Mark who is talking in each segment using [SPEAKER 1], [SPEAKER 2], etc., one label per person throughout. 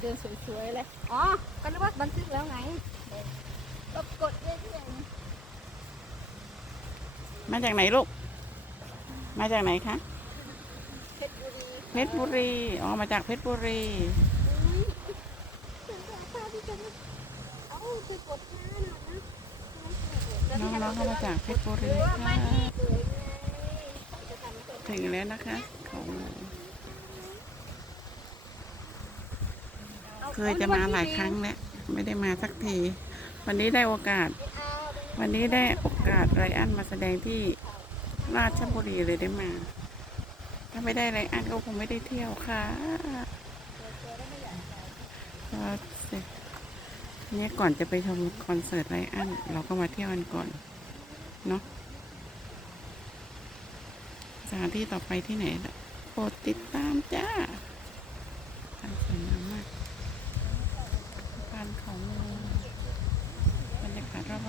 [SPEAKER 1] เดินสวยๆเลย อ๋อ ก็นึกว่าบันทึกแล้วไงก็กดเรื่อย
[SPEAKER 2] มาจากไหนลูก มาจากไหนคะ
[SPEAKER 1] ๆเพชรบุรี
[SPEAKER 2] เพชรบุรี อ๋อ มาจากเพชรบุรี
[SPEAKER 1] อุ๊ยเป็นราคาที่จะไม่เอ้าไปกดหน้าหน่อยนะ
[SPEAKER 2] น้องๆเข้ามาจากเพชรบุรีค่ะ
[SPEAKER 1] สวยไงจะทำให้เกิด
[SPEAKER 2] ถึงแล้วนะคะ ของ เคยจะมาหลายครั้งแล้วไม่ได้มาสักที วันนี้ได้โอกาส วันนี้ได้โอกาสไรอันมาแสดงที่ราชบุรีเลยได้มา ถ้าไม่ได้ไรอันก็คงไม่ได้เที่ยวค่ะก็เสร็จเนี่ยก่อนจะไปชมคอนเสิร์ตไรอันเราก็มาเที่ยวกันก่อนเนาะสถานที่ต่อไปที่ไหนล่ะโปรดติดตามจ้าทางสวยงามมากพันเขางูบรรยากาศรอบๆสวย น้ำเขียว ป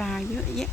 [SPEAKER 2] ลาเยอะแยะ